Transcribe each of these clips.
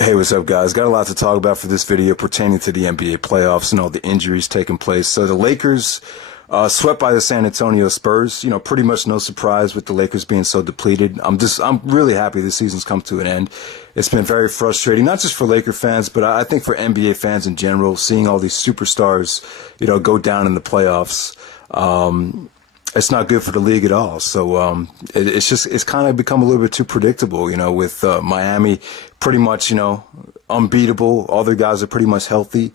Hey, what's up, guys? Got a lot to talk about for this video pertaining to the NBA playoffs and all the injuries taking place. So the Lakers swept by the San Antonio Spurs. You know, pretty much no surprise with the Lakers being so depleted. I'm really happy this season's come to an end. It's been very frustrating, not just for Laker fans, but I think for NBA fans in general, seeing all these superstars, go down in the playoffs. It's not good for the league at all. So it's kind of become a little bit too predictable, with Miami pretty much, unbeatable. All their guys are pretty much healthy.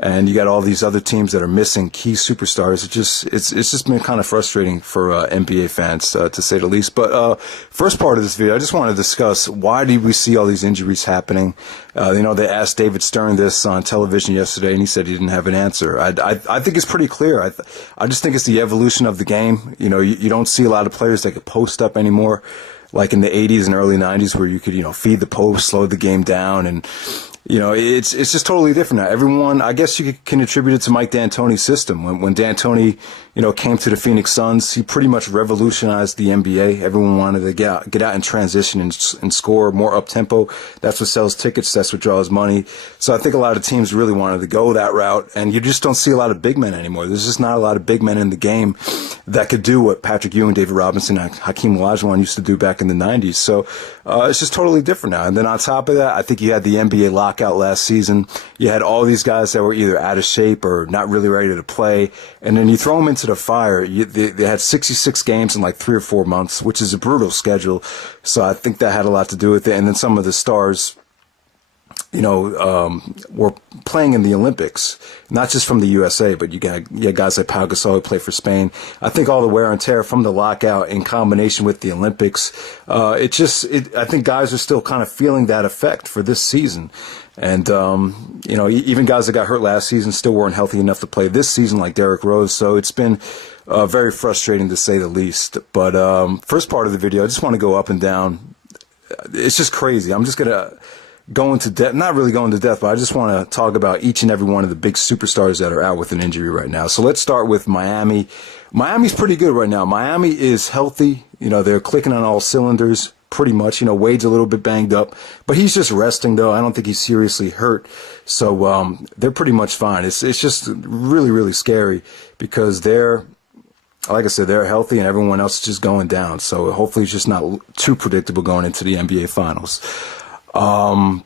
And you got all these other teams that are missing key superstars. It's just been kind of frustrating for NBA fans, to say the least. But first part of this video, I just want to discuss why did we see all these injuries happening. They asked David Stern this on television yesterday, and he said he didn't have an answer. I think it's pretty clear. I just think it's the evolution of the game. You don't see a lot of players that could post up anymore, like in the 80s and early 90s, where you could feed the post, slow the game down, and it's just totally different now. Everyone, I guess you can attribute it to Mike D'Antoni's system. When D'Antoni, came to the Phoenix Suns, he pretty much revolutionized the NBA. Everyone wanted to get out and transition and score more up-tempo. That's what sells tickets. That's what draws money. So I think a lot of teams really wanted to go that route, and you just don't see a lot of big men anymore. There's just not a lot of big men in the game that could do what Patrick Ewing, David Robinson, and Hakeem Olajuwon used to do back in the 90s. So it's just totally different now. And then on top of that, I think you had the NBA lockout last season. You had all these guys that were either out of shape or not really ready to play, and then you throw them into the fire. They had 66 games in like 3 or 4 months, which is a brutal schedule. So I think that had a lot to do with it. And then some of the stars, were playing in the Olympics, not just from the USA, but you got guys like Pau Gasol who play for Spain. I think all the wear and tear from the lockout in combination with the Olympics, I think guys are still kind of feeling that effect for this season. And, even guys that got hurt last season still weren't healthy enough to play this season, like Derrick Rose. So it's been very frustrating to say the least. But first part of the video, I just want to go up and down. It's just crazy. I'm just going to go into depth, not really go into depth, but I just want to talk about each and every one of the big superstars that are out with an injury right now. So let's start with Miami. Miami's pretty good right now. Miami is healthy. They're clicking on all cylinders pretty much. Wade's a little bit banged up, but he's just resting though. I don't think he's seriously hurt. So they're pretty much fine. It's just really, really scary because like I said, they're healthy and everyone else is just going down. So hopefully it's just not too predictable going into the NBA Finals. So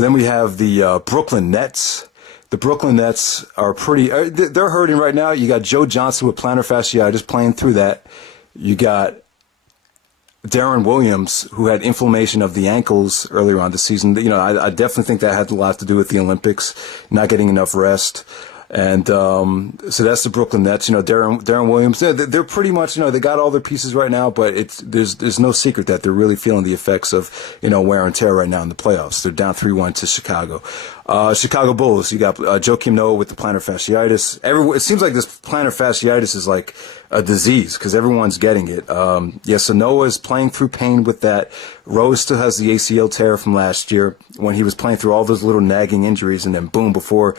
then we have the Brooklyn Nets. The Brooklyn Nets are they're hurting right now. You got Joe Johnson with plantar fasciitis playing through that. You got Darren Williams, who had inflammation of the ankles earlier on the season. I definitely think that had a lot to do with the Olympics, not getting enough rest. And so that's the Brooklyn Nets. Darren Williams, they're pretty much, they got all their pieces right now, but there's no secret that they're really feeling the effects of, wear and tear right now in the playoffs. They're down 3-1 to Chicago. Chicago Bulls, you got Joakim Noah with the plantar fasciitis. It seems like this plantar fasciitis is like a disease because everyone's getting it. So Noah is playing through pain with that. Rose still has the ACL tear from last year when he was playing through all those little nagging injuries, and then boom, before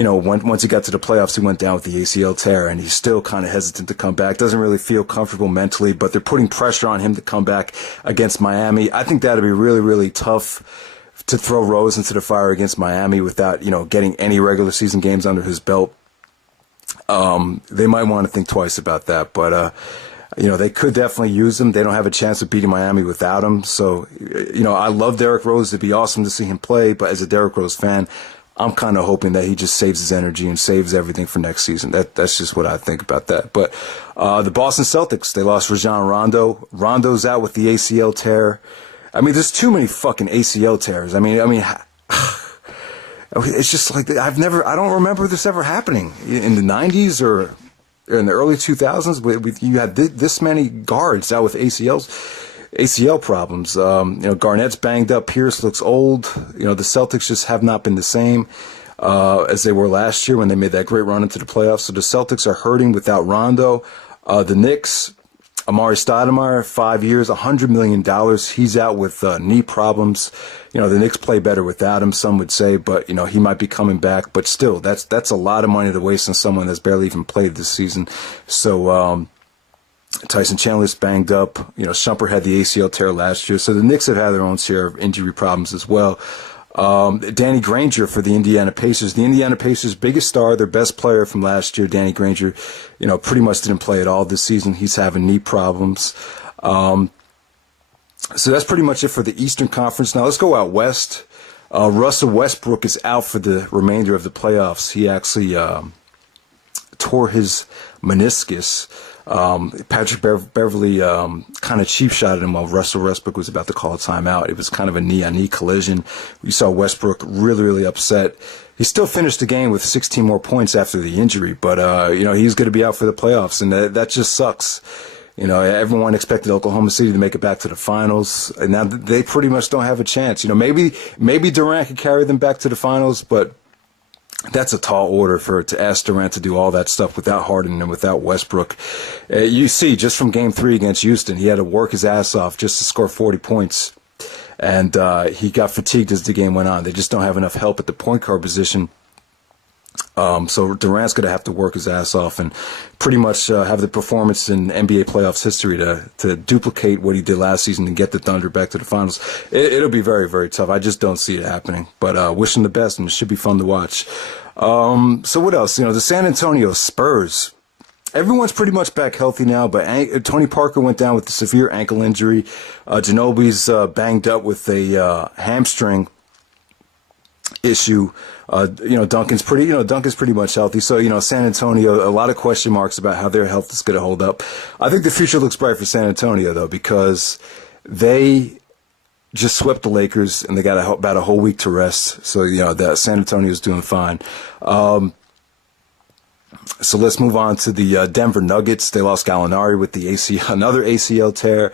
once he got to the playoffs, he went down with the ACL tear, and he's still kind of hesitant to come back. Doesn't really feel comfortable mentally, but they're putting pressure on him to come back against Miami. I think that'd be really, really tough to throw Rose into the fire against Miami without, getting any regular season games under his belt. They might want to think twice about that, but they could definitely use him. They don't have a chance of beating Miami without him. So, I love Derrick Rose. It'd be awesome to see him play, but as a Derrick Rose fan, I'm kind of hoping that he just saves his energy and saves everything for next season. That's just what I think about that. But the Boston Celtics, they lost Rajon Rondo. Rondo's out with the ACL tear. I mean, there's too many fucking ACL tears. I mean, it's just like I don't remember this ever happening in the 90s or in the early 2000s. You had this many guards out with ACL problems. Garnett's banged up. Pierce looks old. The Celtics just have not been the same as they were last year when they made that great run into the playoffs. So the Celtics are hurting without Rondo. The Knicks, Amari Stoudemire, 5 years, $100 million. He's out with knee problems. The Knicks play better without him, some would say, but, he might be coming back. But still, that's a lot of money to waste on someone that's barely even played this season. So, Tyson Chandler's banged up. Shumpert had the ACL tear last year. So the Knicks have had their own share of injury problems as well. Danny Granger for the Indiana Pacers. The Indiana Pacers' biggest star, their best player from last year, Danny Granger, pretty much didn't play at all this season. He's having knee problems. So that's pretty much it for the Eastern Conference. Now let's go out west. Russell Westbrook is out for the remainder of the playoffs. He actually tore his meniscus. Patrick Beverly kind of cheap shotted him while Russell Westbrook was about to call a timeout. It was kind of a knee-on-knee collision. We saw Westbrook really, really upset. He still finished the game with 16 more points after the injury, but he's going to be out for the playoffs, and that just sucks. Everyone expected Oklahoma City to make it back to the finals, and now they pretty much don't have a chance. Maybe Durant could carry them back to the finals, but that's a tall order to ask Durant to do all that stuff without Harden and without Westbrook. You see, just from Game 3 against Houston, he had to work his ass off just to score 40 points, and he got fatigued as the game went on. They just don't have enough help at the point guard position. So Durant's going to have to work his ass off and pretty much have the performance in NBA playoffs history to duplicate what he did last season and get the Thunder back to the finals. It'll be very, very tough. I just don't see it happening. But wish him the best, and it should be fun to watch. So what else? The San Antonio Spurs. Everyone's pretty much back healthy now, but Tony Parker went down with a severe ankle injury. Ginobili's banged up with a hamstring issue. Duncan's pretty much healthy. So, San Antonio, a lot of question marks about how their health is going to hold up. I think the future looks bright for San Antonio, though, because they just swept the Lakers and they got about a whole week to rest. So, that San Antonio's doing fine. So let's move on to the Denver Nuggets. They lost Gallinari with the another ACL tear.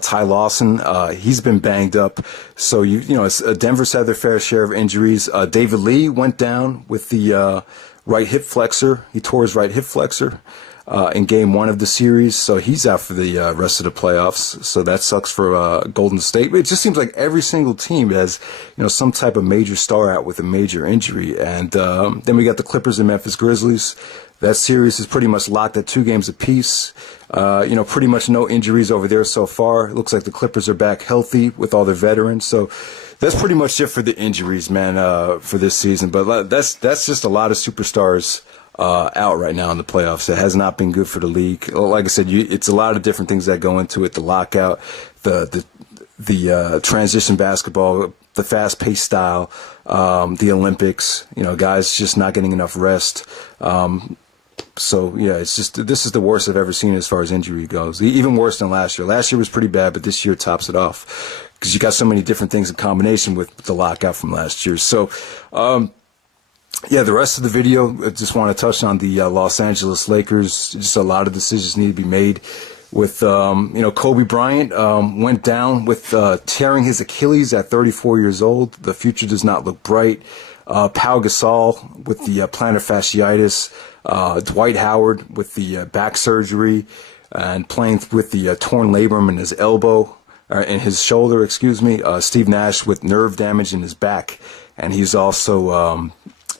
Ty Lawson, he's been banged up. So Denver's had their fair share of injuries. David Lee went down with the right hip flexor. He tore his right hip flexor in Game 1 of the series, so he's out for the rest of the playoffs. So that sucks for Golden State. It just seems like every single team has some type of major star out with a major injury. And then we got the Clippers and Memphis Grizzlies. That series is pretty much locked at 2 games apiece. Pretty much no injuries over there so far. It looks like the Clippers are back healthy with all their veterans. So that's pretty much it for the injuries, man, for this season. But that's just a lot of superstars out right now in the playoffs. It has not been good for the league. Like I said, it's a lot of different things that go into it. The lockout, the transition basketball, the fast-paced style, the Olympics. Guys just not getting enough rest. So, yeah, this is the worst I've ever seen as far as injury goes. Even worse than last year. Last year was pretty bad, but this year tops it off because you got so many different things in combination with the lockout from last year. So, the rest of the video, I just want to touch on the Los Angeles Lakers. Just a lot of decisions need to be made with, Kobe Bryant went down with tearing his Achilles at 34 years old. The future does not look bright. Pau Gasol with the plantar fasciitis. Dwight Howard with the back surgery and playing with the torn labrum in his elbow, in his shoulder, Steve Nash with nerve damage in his back. And he's also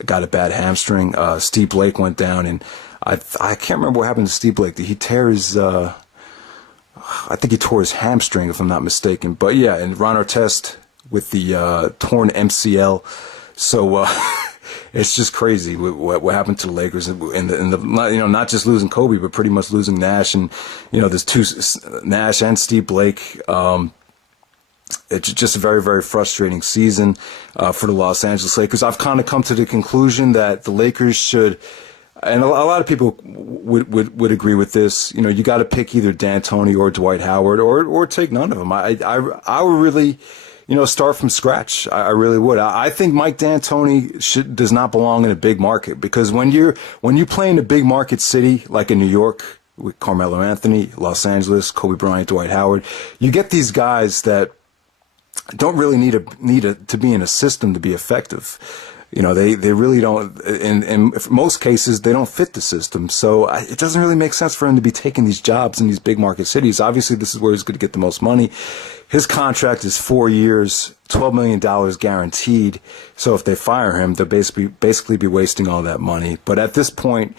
got a bad hamstring. Steve Blake went down, and I can't remember what happened to Steve Blake. Did he tear his... I think he tore his hamstring, if I'm not mistaken. But yeah, and Ron Artest with the torn MCL. So it's just crazy what happened to the Lakers and not just losing Kobe, but pretty much losing Nash and there's Nash and Steve Blake. It's just a very, very frustrating season for the Los Angeles Lakers. I've kind of come to the conclusion that the Lakers should. And a lot of people would agree with this. You got to pick either D'Antoni or Dwight Howard, or take none of them. I would really, start from scratch. I really would. I think Mike D'Antoni does not belong in a big market, because when you play in a big market city like in New York with Carmelo Anthony, Los Angeles, Kobe Bryant, Dwight Howard, you get these guys that don't really need to be in a system to be effective. They really don't, in most cases, they don't fit the system. So it doesn't really make sense for him to be taking these jobs in these big market cities. Obviously, this is where he's going to get the most money. His contract is 4 years, $12 million guaranteed. So if they fire him, they'll basically be wasting all that money. But at this point,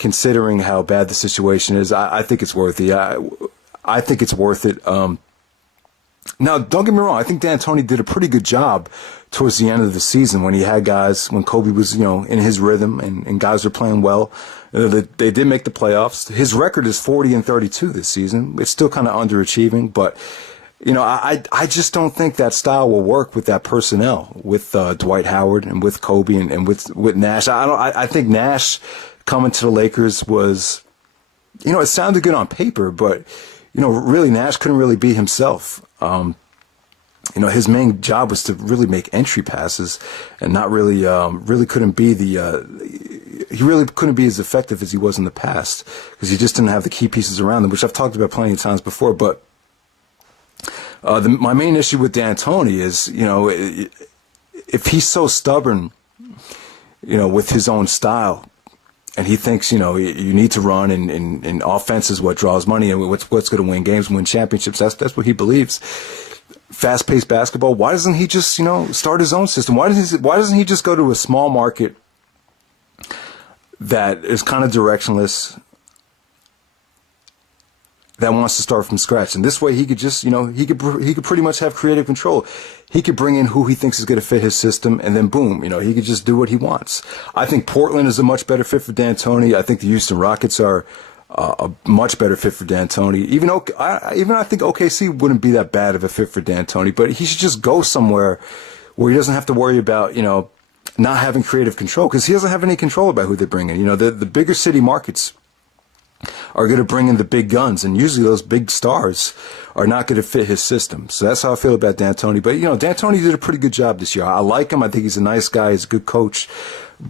considering how bad the situation is, I think it's worth it. I think it's worth it. Now, don't get me wrong. I think D'Antoni did a pretty good job towards the end of the season when he had guys, when Kobe was, in his rhythm and guys were playing well. They did make the playoffs. His record is 40-32 this season. It's still kind of underachieving, but I just don't think that style will work with that personnel, with Dwight Howard and with Kobe and with Nash. I think Nash coming to the Lakers was, it sounded good on paper, but really Nash couldn't really be himself. His main job was to really make entry passes and not really, really couldn't be he really couldn't be as effective as he was in the past because he just didn't have the key pieces around him, which I've talked about plenty of times before. But my main issue with D'Antoni is, if he's so stubborn, with his own style, and he thinks, you need to run and offense is what draws money and what's going to win games, win championships. That's what he believes. Fast-paced basketball. Why doesn't he just, start his own system? Why doesn't he just go to a small market that is kind of directionless, that wants to start from scratch? And this way he could just, he could pretty much have creative control. He could bring in who he thinks is going to fit his system, and then boom, he could just do what he wants. I think Portland is a much better fit for D'Antoni. I think the Houston Rockets are a much better fit for D'Antoni. Even I think OKC wouldn't be that bad of a fit for D'Antoni, but he should just go somewhere where he doesn't have to worry about, not having creative control, because he doesn't have any control about who they bring in. The bigger city markets are going to bring in the big guns, and usually those big stars are not going to fit his system. So that's how I feel about D'Antoni. But, D'Antoni did a pretty good job this year. I like him. I think he's a nice guy. He's a good coach.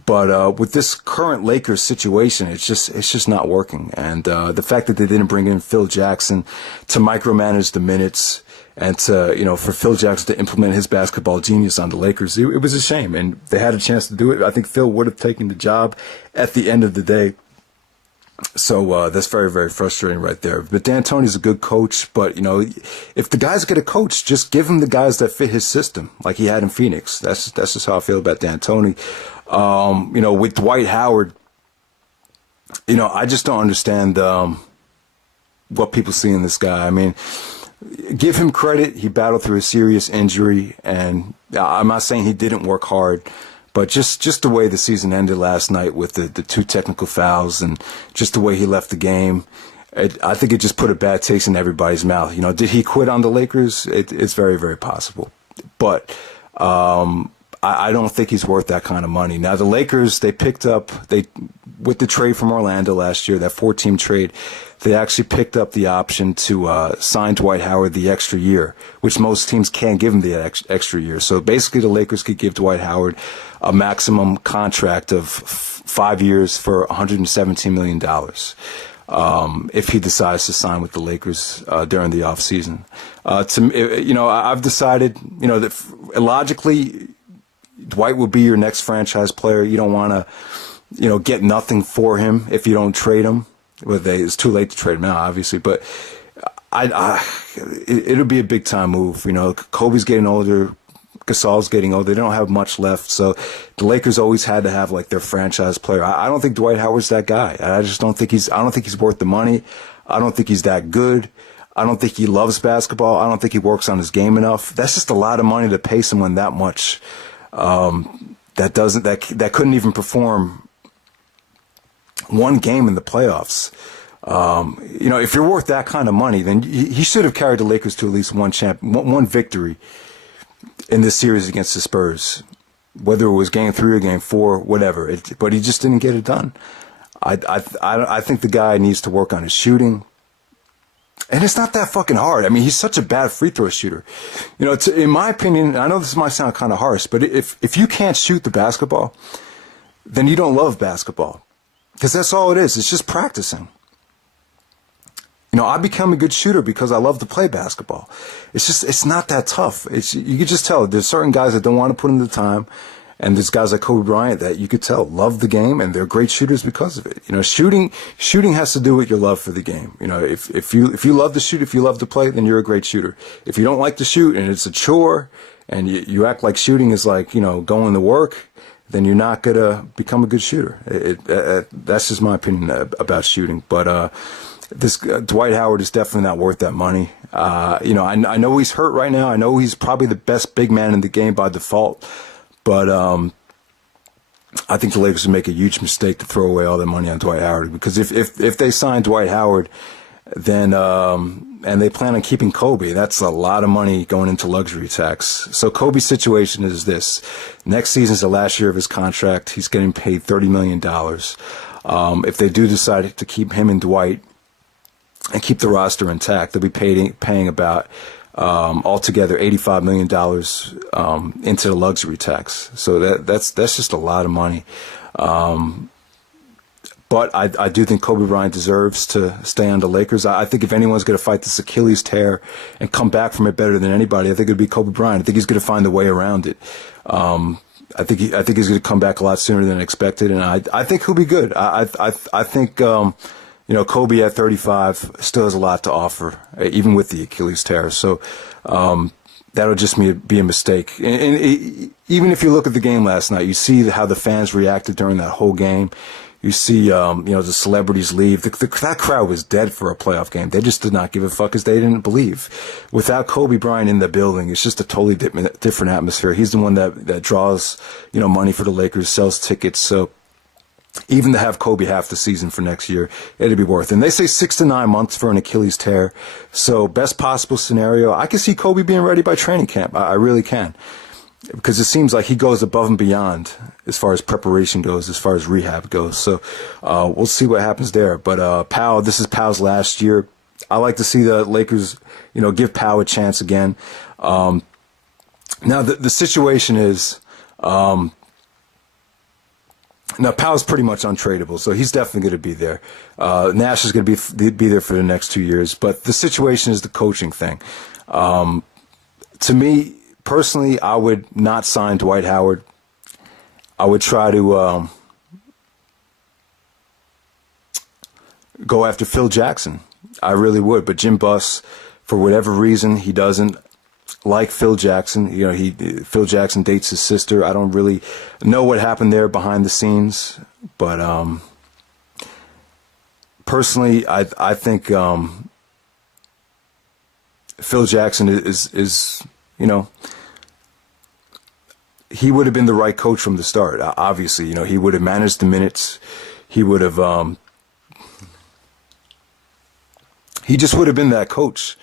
But with this current Lakers situation, it's just not working. And the fact that they didn't bring in Phil Jackson to micromanage the minutes and to, for Phil Jackson to implement his basketball genius on the Lakers, it was a shame. And they had a chance to do it. I think Phil would have taken the job at the end of the day. So that's very, very frustrating right there. But D'Antoni's a good coach. But, if the guys get a coach, just give him the guys that fit his system, like he had in Phoenix. That's just how I feel about D'Antoni. With Dwight Howard, I just don't understand what people see in this guy. I mean, give him credit. He battled through a serious injury, and I'm not saying he didn't work hard. But just the way the season ended last night with the two technical fouls and just the way he left the game, I think it just put a bad taste in everybody's mouth. Did he quit on the Lakers? It's very, very possible. But I don't think he's worth that kind of money. Now, the Lakers, they picked up, with the trade from Orlando last year, that 4-team trade, they actually picked up the option to sign Dwight Howard the extra year, which most teams can't give him the extra year. So basically the Lakers could give Dwight Howard a maximum contract of 5 years for $117 million if he decides to sign with the Lakers during the offseason. I've decided, that logically, Dwight will be your next franchise player. You don't want to, get nothing for him if you don't trade him. Well, it's too late to trade him now, obviously, but it'll be a big time move. Kobe's getting older, Gasol's getting older. They don't have much left, so the Lakers always had to have like their franchise player. I don't think Dwight Howard's that guy. I don't think he's worth the money. I don't think he's that good. I don't think he loves basketball. I don't think he works on his game enough. That's just a lot of money to pay someone that much. That couldn't even perform one game in the playoffs. If you're worth that kind of money, then he should have carried the Lakers to at least one victory in this series against the Spurs, whether it was Game 3 or Game 4, whatever. But he just didn't get it done. I think the guy needs to work on his shooting. And it's not that fucking hard. I mean, he's such a bad free throw shooter. In my opinion, I know this might sound kind of harsh, but if you can't shoot the basketball, then you don't love basketball. Because that's all it is. It's just practicing. I become a good shooter because I love to play basketball. It's not that tough. You can just tell there's certain guys that don't want to put in the time. And there's guys like Kobe Bryant that you could tell love the game, and they're great shooters because of it. Shooting has to do with your love for the game. If you love to shoot, if you love to play, then you're a great shooter. If you don't like to shoot and it's a chore, and you act like shooting is like going to work, then you're not gonna become a good shooter. That's just my opinion about shooting. But this Dwight Howard is definitely not worth that money. You know, I know he's hurt right now. I know he's probably the best big man in the game by default. But I think the Lakers would make a huge mistake to throw away all their money on Dwight Howard, because if they sign Dwight Howard, then and they plan on keeping Kobe, that's a lot of money going into luxury tax. So Kobe's situation is this: next season's the last year of his contract. He's getting paid $30 million. If they do decide to keep him and Dwight and keep the roster intact, they'll be paying about altogether $85 million into the luxury tax. So that's just a lot of money. But I do think Kobe Bryant deserves to stay on the Lakers. I think if anyone's going to fight this Achilles tear and come back from it better than anybody, I think it'd be Kobe Bryant. I think he's going to find a way around it. I think he's going to come back a lot sooner than expected, and I think he'll be good. I think you know, Kobe at 35 still has a lot to offer, even with the Achilles tear. So that'll just be a mistake. And even if you look at the game last night, you see how the fans reacted during that whole game. You see, you know, the celebrities leave. That crowd was dead for a playoff game. They just did not give a fuck because they didn't believe. Without Kobe Bryant in the building, it's just a totally different atmosphere. He's the one that draws, you know, money for the Lakers, sells tickets. So even to have Kobe half the season for next year, it'd be worth it. And they say 6 to 9 months for an Achilles tear. So best possible scenario, I can see Kobe being ready by training camp. I really can. Because it seems like he goes above and beyond as far as preparation goes, as far as rehab goes. So we'll see what happens there. But Pau, this is Pau's last year. I like to see the Lakers, you know, give Pau a chance again. Now the situation is, now Pau's pretty much untradeable, so he's definitely going to be there. Nash is going to be there for the next 2 years. But the situation is the coaching thing. To me, personally, I would not sign Dwight Howard. I would try to go after Phil Jackson. I really would. But Jim Buss, for whatever reason, he doesn't like Phil Jackson. You know, Phil Jackson dates his sister. I don't really know what happened there behind the scenes. But personally, I think Phil Jackson is, you know, he would have been the right coach from the start. Obviously, you know, he would have managed the minutes. He would have, he just would have been that coach.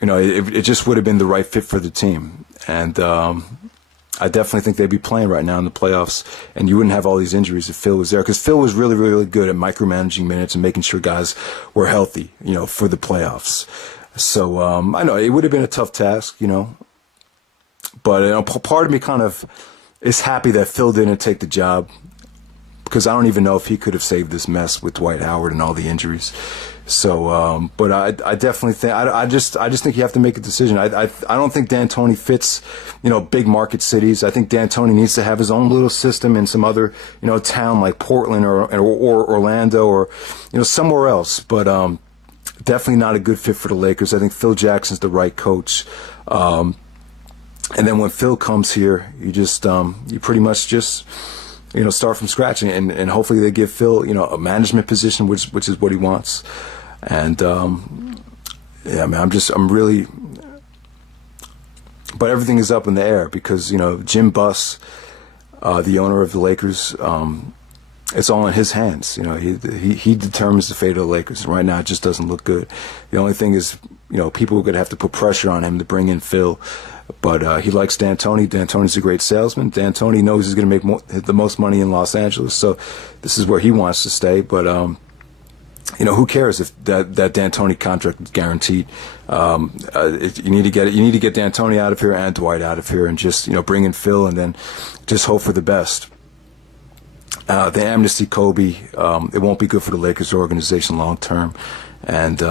You know, it just would have been the right fit for the team. And I definitely think they'd be playing right now in the playoffs, and you wouldn't have all these injuries if Phil was there, because Phil was really, really good at micromanaging minutes and making sure guys were healthy, you know, for the playoffs. So I know it would have been a tough task, you know. But you know, part of me kind of is happy that Phil didn't take the job, because I don't even know if he could have saved this mess with Dwight Howard and all the injuries. So, but I definitely think I just think you have to make a decision. I don't think D'Antoni fits, you know, big market cities. I think D'Antoni needs to have his own little system in some other, you know, town like Portland or Orlando or, you know, somewhere else. But definitely not a good fit for the Lakers. I think Phil Jackson's the right coach. And then when Phil comes here, you just you pretty much just, you know, start from scratch, and hopefully they give Phil, you know, a management position, which is what he wants. And yeah, man, I'm really, but everything is up in the air because, you know, Jim Buss, the owner of the Lakers, it's all in his hands. You know, he determines the fate of the Lakers. Right now, it just doesn't look good. The only thing is, you know, people are going to have to put pressure on him to bring in Phil. But he likes D'Antoni. D'Antoni's a great salesman. D'Antoni knows he's going to make the most money in Los Angeles, so this is where he wants to stay. But you know, who cares if that D'Antoni contract is guaranteed? You need to get D'Antoni out of here and Dwight out of here, and just, you know, bring in Phil, and then just hope for the best. The amnesty Kobe, it won't be good for the Lakers organization long term, and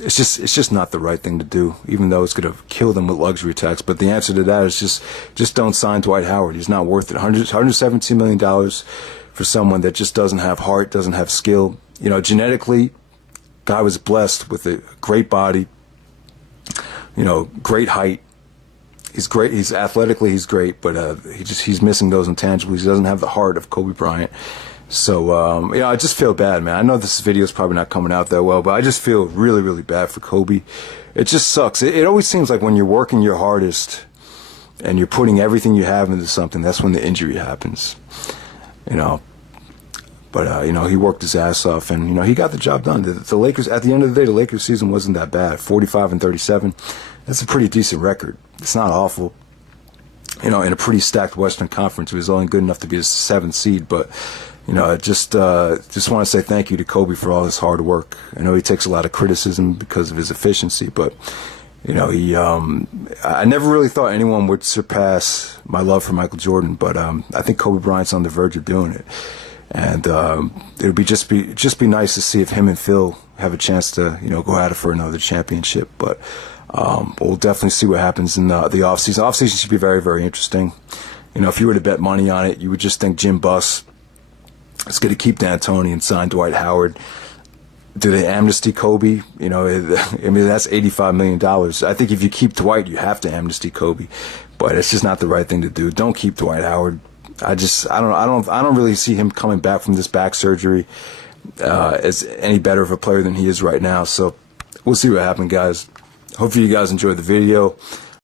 it's just not the right thing to do, even though it's going to kill them with luxury tax. But the answer to that is just don't sign Dwight Howard. He's not worth it. $117 million for someone that just doesn't have heart, doesn't have skill. You know, genetically, guy was blessed with a great body, you know, great height. he's great. He's athletically, he's great, but he's missing those intangibles. He doesn't have the heart of Kobe Bryant. So, you know, I just feel bad, man. I know this video is probably not coming out that well, but I just feel really, really bad for Kobe. It just sucks. It always seems like when you're working your hardest and you're putting everything you have into something, that's when the injury happens, you know. But, you know, he worked his ass off, and, you know, he got the job done. The Lakers, at the end of the day, the Lakers season wasn't that bad. 45-37. That's a pretty decent record. It's not awful. You know, in a pretty stacked Western Conference, it was only good enough to be a 7th seed. But, you know, I just want to say thank you to Kobe for all his hard work. I know he takes a lot of criticism because of his efficiency, but, you know, I never really thought anyone would surpass my love for Michael Jordan, but I think Kobe Bryant's on the verge of doing it. And it would just be nice to see if him and Phil have a chance to, you know, go at it for another championship. But we'll definitely see what happens in the offseason. Offseason should be very, very interesting. You know, if you were to bet money on it, you would just think Jim Buss is going to keep D'Antoni and sign Dwight Howard. Do they amnesty Kobe? You know, I mean, that's $85 million. I think if you keep Dwight, you have to amnesty Kobe. But it's just not the right thing to do. Don't keep Dwight Howard. I don't really see him coming back from this back surgery as any better of a player than he is right now. So we'll see what happens, guys. Hopefully you guys enjoyed the video.